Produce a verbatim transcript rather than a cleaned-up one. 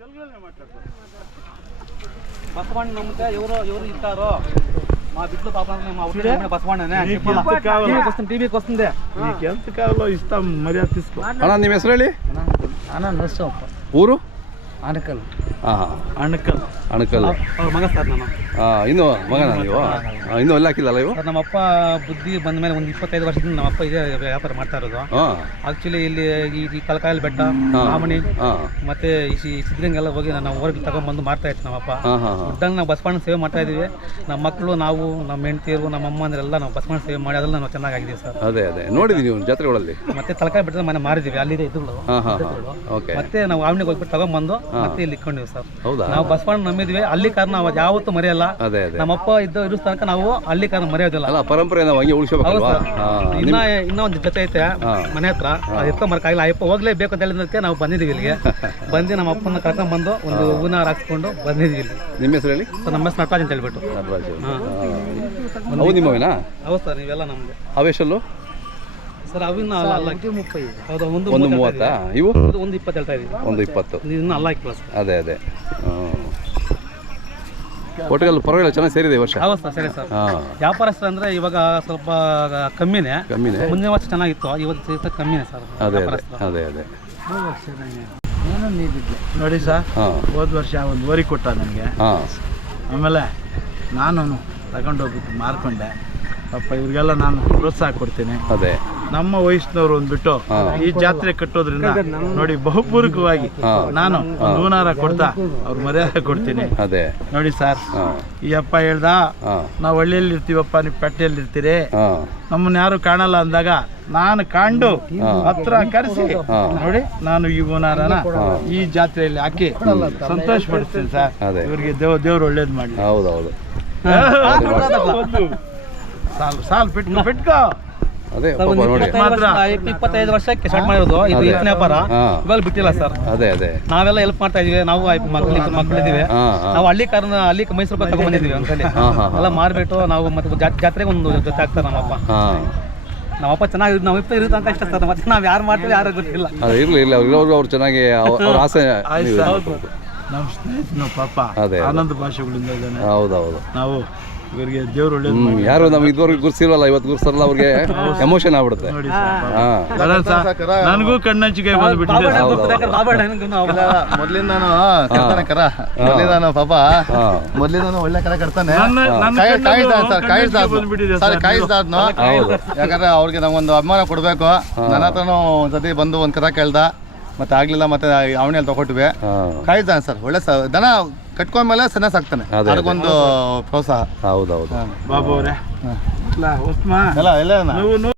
బసవాణి నమ్మితే ఎవరో ఎవరు ఇస్తారో మా బిడ్డలు పాపం బసవాణి టీవీకి వస్తుంది నీకు ఎంత కావాలో ఇస్తాం మర్యాద తీసుకో. అಣ್ಣ ನಿಮ್ಮ ಹೆಸರು ಹೇಳಿ. అన్న నష్టం ಊರು ಆನಕಲ್ ಹಾಂ ಅಣಕಲ್ ಅಣಕಲ್ ಅವ್ರ ಮಗ ಸರ್ ನಾನು ಹಾಂ ಇನ್ನೂ ಮಗನ ನೀವು ಇನ್ನೂ ಎಲ್ಲ ಹಾಕಿಲ್ಲಲ್ಲ ಇವು. ಸರ್ ನಮ್ಮಪ್ಪ ಬುದ್ಧಿ ಬಂದ ಮೇಲೆ ಒಂದು ಇಪ್ಪತ್ತೈದು ವರ್ಷದಿಂದ ನಮ್ಮಪ್ಪ ಇದೇ ವ್ಯಾಪಾರ ಮಾಡ್ತಾ ಇರೋದು. ಹಾಂ ಆಕ್ಚುಲಿ ಇಲ್ಲಿ ಈ ಕಲಕಾಯಲ್ ಬೆಟ್ಟ ಮಾಮಣಿ ಹಾಂ ಮತ್ತೆ ಈ ಸಿದ್ಧಗಂಗೆಲ್ಲ ಹೋಗಿ ನಾವು ಹೊರಗೆ ತಗೊಂಡ್ಬಂದು ಮಾಡ್ತಾ ಇತ್ತು ನಮ್ಮಪ್ಪ. ಹಾಂ ಹಾಂ ದುಡ್ಡನ್ನು ನಾವು ಬಸವಣ್ಣ ಸೇವೆ ಮಾಡ್ತಾ ಇದೀವಿ. ನಮ್ಮ ಮಕ್ಕಳು ನಾವು ನಮ್ಮ ಹೆಂಡತಿಯರು ನಮ್ಮ ಅಮ್ಮ ಅಂದ್ರೆಲ್ಲ ನಾವು ಬಸವಣ್ಣ ಸೇವೆ ಮಾಡಿ ಅದೆಲ್ಲ ನಾವು ಚೆನ್ನಾಗಿದ್ದೀವಿ ಸರ್. ಅದೇ ಅದೇ ನೋಡಿದ್ದೀನಿ ನೀವು ಜಾತ್ರೆಗಳಲ್ಲಿ. ಮತ್ತೆ ತಲಕಾಯಿ ಬೆಟ್ಟದ ಮನೆ ಮಾರಿದೀವಿ ಅಲ್ಲಿದೆ ಇದ್ರುಗಳು. ಹಾಂ ಹಾಂ ಓಕೆ. ಮತ್ತೆ ನಾವು ಆವಣಿಗೆ ಹೋಗ್ಬಿಟ್ಟು ತಗೊಂಡ್ಬಂದು ಮತ್ತೆ ಇಲ್ಲಿ ಇಟ್ಕೊಂಡಿವಿ ಸರ್. ಹೌದಾ? ನಾವು ಬಸವಣ್ಣ ನಂಬಿದ್ವಿ. ಅಲ್ಲಿ ಕಾರಣ ನಾವು ಯಾವತ್ತೂ ಮರೆಯಲ್ಲ. ಅದೇ ಅದೇ ನಮ್ಮಪ್ಪ ಇದ್ದ ಇರೋ ತನಕ ನಾವು ಅಲ್ಲಿ ಕಾರಣ ಮರೆಯೋದಿಲ್ಲ. ಅಲ್ಲ ಪರಂಪರೆ ನಾವು ಹಂಗೆ ಉಳಿಸಬೇಕಲ್ವಾ. ಇನ್ನ ಇನ್ನ ಒಂದು ಜೊತೆ ಐತೆ ಮನೆ ಹತ್ರ ಎತ್ಕೊಂಬರಕ್ಕಾಗಿಲ್ಲ. ಅಯ್ಯಪ್ಪ ಹೋಗ್ಲೇಬೇಕು ಅಂತ ಹೇಳಿದಕ್ಕೆ ನಾವು ಬಂದಿದ್ದೀವಿ ಇಲ್ಲಿಗೆ. ಬಂದು ನಮ್ಮ ಅಪ್ಪನ ಕರ್ಕೊಂಡ್ ಬಂದು ಒಂದು ಹೂನಾರ ಹಾಕ್ಸ್ಕೊಂಡು ಬಂದಿದ್ದೀವಿ ಇಲ್ಲಿ. ನಿಮ್ಮ ಹೆಸರು ಹೇಳಿ. ಸರ್ ನಮ್ಮ ಹೆಸರು ನಟರಾಜ್ ಅಂತ ಹೇಳ್ಬಿಟ್ಟು. ನಟರಾಜ್. ಅವು ನಿಮ್ಮವೇನಾ? ಹೌದು ಸರ್ ನೀವೆಲ್ಲ ನಮ್ದು. ಅವೆಷ್ಟಲ್ಲು ಸರ್ ಅವಿನ ಅಲ್ಲ ಮುಪ್ಪೈ. ಹೌದಾ? ಒಂದು ಒಂದು ಮೂವತ್ತಾ ಇವು? ಒಂದು ಇಪ್ಪತ್ತು ಹೇಳ್ತಾ ಇದೀವಿ. ಒಂದು ಇಪ್ಪತ್ತು ಇನ್ನೂ ಅಲ್ಲ ಹಾಕಿಲ್ಲ ಸರ್. ಅದೇ ಅದೇ ಒಟ್ಟಿಗೆಲ್ಲ ಪರವಾಗಿಲ್ಲ ಚೆನ್ನಾಗಿ ಸೇರಿದೆ ಈ ವರ್ಷ. ಹೌದು ಸರ್ ಸರಿ ಸರ್. ಹಾಂ ವ್ಯಾಪಾರಸ್ಥರು ಅಂದರೆ ಇವಾಗ ಸ್ವಲ್ಪ ಕಮ್ಮಿನೇ. ಕಮ್ಮಿನೇ ಮುಂದಿನ ವರ್ಷ ಚೆನ್ನಾಗಿತ್ತು, ಇವತ್ತು ಕಮ್ಮಿನೇ ಸರ್. ಅದೇ ಅದೇ ಅದೇ ಅದೇ ನೋಡಿ ಸರ್, ಹಾಂ ಹೋದ ವರ್ಷ ಒಂದು ಓರಿ ಕೊಟ್ಟ ನನಗೆ. ಹಾಂ ಆಮೇಲೆ ನಾನು ತಗೊಂಡೋಗ್ಬಿಟ್ಟು ಮಾರ್ಕೊಂಡೆ. ಪಾಪ ಇವ್ರಿಗೆಲ್ಲ ನಾನು ಪ್ರೋತ್ಸಾಹ ಕೊಡ್ತೀನಿ. ಅದೇ ನಮ್ಮ ವಯಸ್ಸಿನವ್ರು ಅಂದ್ಬಿಟ್ಟು ಈ ಜಾತ್ರೆ ಕಟ್ಟೋದ್ರಿಂದ ನೋಡಿ ಬಹುಪೂರ್ವಕವಾಗಿ ನಾನು ಒಂದು ಹೂನಾರ ಕೊಡ್ತಾ ಅವ್ರ ಮರ್ಯಾದೆ ಕೊಡ್ತೀನಿ. ಅದೇ ನೋಡಿ ಸರ್, ಹಾಂ ಈ ಅಪ್ಪ ಹೇಳ್ದ ಹಾಂ ನಾವು ಹಳ್ಳಿಯಲ್ಲಿ ಇರ್ತೀವಪ್ಪ, ನೀವು ಪೇಟೆಯಲ್ಲಿ ಇರ್ತೀರಿ, ಹಾಂ ನಮ್ಮನ್ನ ಯಾರು ಕಾಣಲ್ಲ ಅಂದಾಗ ನಾನು ಕಾಂಡು ಹತ್ರ ಕರೆಸಿ ನೋಡಿ ನಾನು ಈ ಹೂನಾರನ ಈ ಜಾತ್ರೆಯಲ್ಲಿ ಹಾಕಿ ಸಂತೋಷ ಪಡಿಸ್ತೀನಿ ಸರ್. ಅದೇ ಇವ್ರಿಗೆ ದೇವ್ ದೇವ್ರು ಒಳ್ಳೇದು ಮಾಡಿ. ಹೌದೌದು ಸಾಲು ಸಾಲು ಬಿಟ್ಕೊ ಬಿಟ್ಕೊ ಅದೇ ಪಾಪ ನೋಡಿ. ಇಪ್ಪತ್ತೈದು ವರ್ಷಕ್ಕೆ ಸ್ಟಾರ್ಟ್ ಮಾಡಿರೋದು ಇದು ಇತ್ತಿನ ವ್ಯಾಪಾರ. ಇವಾಗ ಬಿಟ್ಟಿಲ್ಲ ಸರ್. ಅದೇ ಅದೇ ನಾವೆಲ್ಲ ಹೆಲ್ಪ್ ಮಾಡ್ತಾ ಇದೀವಿ. ನಾವು ಮಕ್ಕಳಿಗೆ ಮಕ್ಕಳಿದ್ದೀವಿ. ನಾವು ಹಳ್ಳಿ ಕಾರಣ ಹಳ್ಳಿ ಮೈಸೂರು ತಗೊಂಡ್ ಬಂದಿದ್ದೀವಿ ಒಂದ್ಸಲಿ. ಎಲ್ಲ ಮಾರ್ಬಿಟ್ಟು ನಾವು ಮತ್ತೆ ಜಾತ್ರೆಗೆ ಒಂದು ಜೊತೆ ಆಗ್ತಾರೆ ನಮ್ಮಪ್ಪ. ನಮ್ಮಪ್ಪ ಚೆನ್ನಾಗಿ ನಾವು ಇಪ್ಪ ಇರುತ್ತೆ ಅಂತ ಇಷ್ಟ ಸರ್. ಮತ್ತೆ ನಾವು ಯಾರು ಮಾಡ್ತೀವಿ ಯಾರು ಗೊತ್ತಿಲ್ಲ. ಅದೇ ಇರ್ಲಿ ಇಲ್ಲ ಇರೋರು ಅವ್ರು ಚೆನ್ನಾಗಿ ಅವ್ರ ಆಸೆ. ನಮ್ಮ ಸ್ನೇಹಿತನು ಪಾಪ ಆನಂದ ಭಾಷೆಗಳಿಂದ ಇದ್ದಾನೆ. ಹೌದೌದು ನಾವು ಇವರಿಗೆ ದೇವ್ರು ಒಳ್ಳೇದು ಮಾಡಿ. ಯಾರು ನಮ್ಗೆ ಇದುವರೆಗೂ ಗುರ್ಸಿಲ್ವಲ್ಲ, ಇವತ್ತು ಗುರ್ಸಲ್ಲ ಅವ್ರಿಗೆ ಎಮೋಷನ್ ಆಗ್ಬಿಡುತ್ತೆ. ನನಗೂ ಕಣ್ಣಂಚಿಗೆ ಬಂದ್ಬಿಟ್ಟಿದೆ. ಮೊದ್ಲಿಂದಾನು ಕರ್ತಾನೆ ಕರ ಮೊದ್ಲಿಂದಾನು ಪಾಪ ಮೊದ್ಲಿಂದಾನು ಒಳ್ಳೆ ಕರ ಕರ್ತಾನೆ. ಕಾಯಿಸ್ದಾದ್ನು ಕಾಯಿಸ್ದಾದ್ನು ಯಾಕಂದ್ರೆ ಅವ್ರಿಗೆ ನಮ್ಗೊಂದು ಅಭಿಮಾನ ಕೊಡ್ಬೇಕು. ನನ್ನ ಹತ್ರನು ಒಂದ್ಸತಿ ಬಂದು ಒಂದ್ ಕರ ಕೇಳ್ದ, ಮತ್ತೆ ಆಗ್ಲಿಲ್ಲ, ಮತ್ತೆ ಅವಣಿಯಲ್ಲಿ ತಗೊಟ್ವಿ. ಕಾಯಿಸ್ದಾನೆ ಸರ್, ಒಳ್ಳೆ ದನ ಕಟ್ಕೊಂಡ್ಮೇಲೆ ಚೆನ್ನಾಗಿ ಸಾಕ್ತಾನೆ. ಅದಕ್ಕೊಂದು ಪ್ರೋತ್ಸಾಹ. ಹೌದೌದು ಬಾಬು ಅವರೇ ಎಲ್ಲ